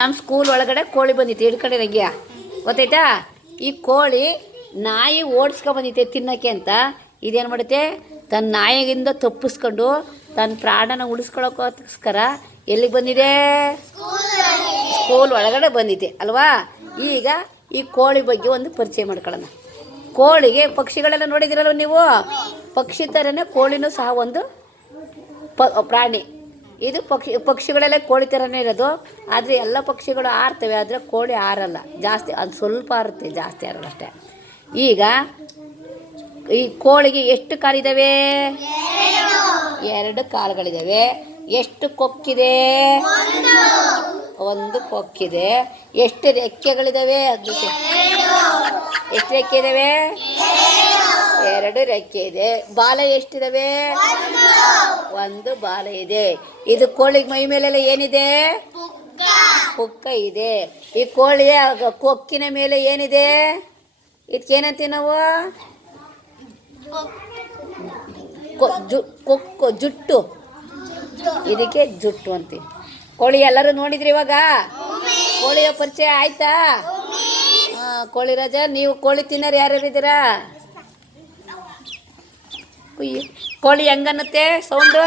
ನಮ್ಮ ಸ್ಕೂಲ್ ಒಳಗಡೆ ಕೋಳಿ ಬಂದಿತ್ತು. ಹಿಡ್ಕಡೆ ನಂಗೆ ಗೊತ್ತಾಯ್ತಾ? ಈ ಕೋಳಿ ನಾಯಿ ಓಡಿಸ್ಕೊ ಬಂದಿತ್ತೆ ತಿನ್ನಕ್ಕೆ ಅಂತ. ಇದೇನು ಮಾಡುತ್ತೆ? ತನ್ನ ನಾಯಿಗಿಂದ ತಪ್ಪಿಸ್ಕೊಂಡು ತನ್ನ ಪ್ರಾಣನ ಉಳಿಸ್ಕೊಳ್ಳೋಕ್ಕೋಸ್ಕರ ಎಲ್ಲಿಗೆ ಬಂದಿದೆ? ಸ್ಕೂಲ್ ಒಳಗಡೆ ಬಂದಿದೆ, ಅಲ್ವಾ? ಈಗ ಈ ಕೋಳಿ ಬಗ್ಗೆ ಒಂದು ಪರಿಚಯ ಮಾಡ್ಕೊಳ್ಳೋಣ. ಕೋಳಿಗೆ ಪಕ್ಷಿಗಳೆಲ್ಲ ನೋಡಿದಿರಲ್ವ ನೀವು? ಪಕ್ಷಿ ಥರನೇ ಕೋಳಿನೂ ಸಹ ಒಂದು ಪ್ರಾಣಿ. ಇದು ಪಕ್ಷಿ, ಪಕ್ಷಿಗಳೆಲ್ಲ ಕೋಳಿ ಥರನೇ ಇರೋದು. ಆದರೆ ಎಲ್ಲ ಪಕ್ಷಿಗಳು ಆರ್ತವೆ, ಆದರೆ ಕೋಳಿ ಆರಲ್ಲ. ಜಾಸ್ತಿ, ಅದು ಸ್ವಲ್ಪ ಆರುತ್ತೆ, ಜಾಸ್ತಿ ಆರಲ್ಲ ಅಷ್ಟೇ. ಈಗ ಈ ಕೋಳಿಗೆ ಎಷ್ಟು ಕಾಲಿದ್ದಾವೆ ಎರಡು ಕಾಲುಗಳಿದ್ದಾವೆ ಎಷ್ಟು ಕೊಕ್ಕಿದೆ? ಒಂದು ಕೊಕ್ಕಿದೆ. ಎಷ್ಟು ರೆಕ್ಕೆಗಳಿದ್ದಾವೆ ಅದು ಎಷ್ಟು ರೆಕ್ಕೆ ಇದ್ದಾವೆ ಎರಡು ರೆಕ್ಕೆ ಇದೆ. ಬಾಲ ಎಷ್ಟಿದಾವೆ? ಒಂದು ಬಾಲ ಇದೆ. ಇದು ಕೋಳಿ ಮೈ ಮೇಲೆಲ್ಲ ಏನಿದೆ? ಕೊಕ್ಕ ಇದೆ. ಈ ಕೋಳಿಯ ಕೊಕ್ಕಿನ ಮೇಲೆ ಏನಿದೆ? ಇದಕ್ಕೇನಂತೀವಿ ನಾವು? ಕೊಕ್ಕು ಜುಟ್ಟು. ಇದಕ್ಕೆ ಜುಟ್ಟು ಅಂತೀವಿ. ಕೋಳಿ ಎಲ್ಲರೂ ನೋಡಿದ್ರಿ ಇವಾಗ? ಕೋಳಿಯ ಪರಿಚಯ ಆಯ್ತಾ? ಕೋಳಿ ರಾಜ, ನೀವು ಕೋಳಿ ತಿನ್ನೋರು ಯಾರ್ಯಾರು ಇದ್ದೀರಾ ಕುಯ್ಯಿ ಕೋಳಿ ಹೆಂಗನ್ನತ್ತೆ ಸೌಂಡು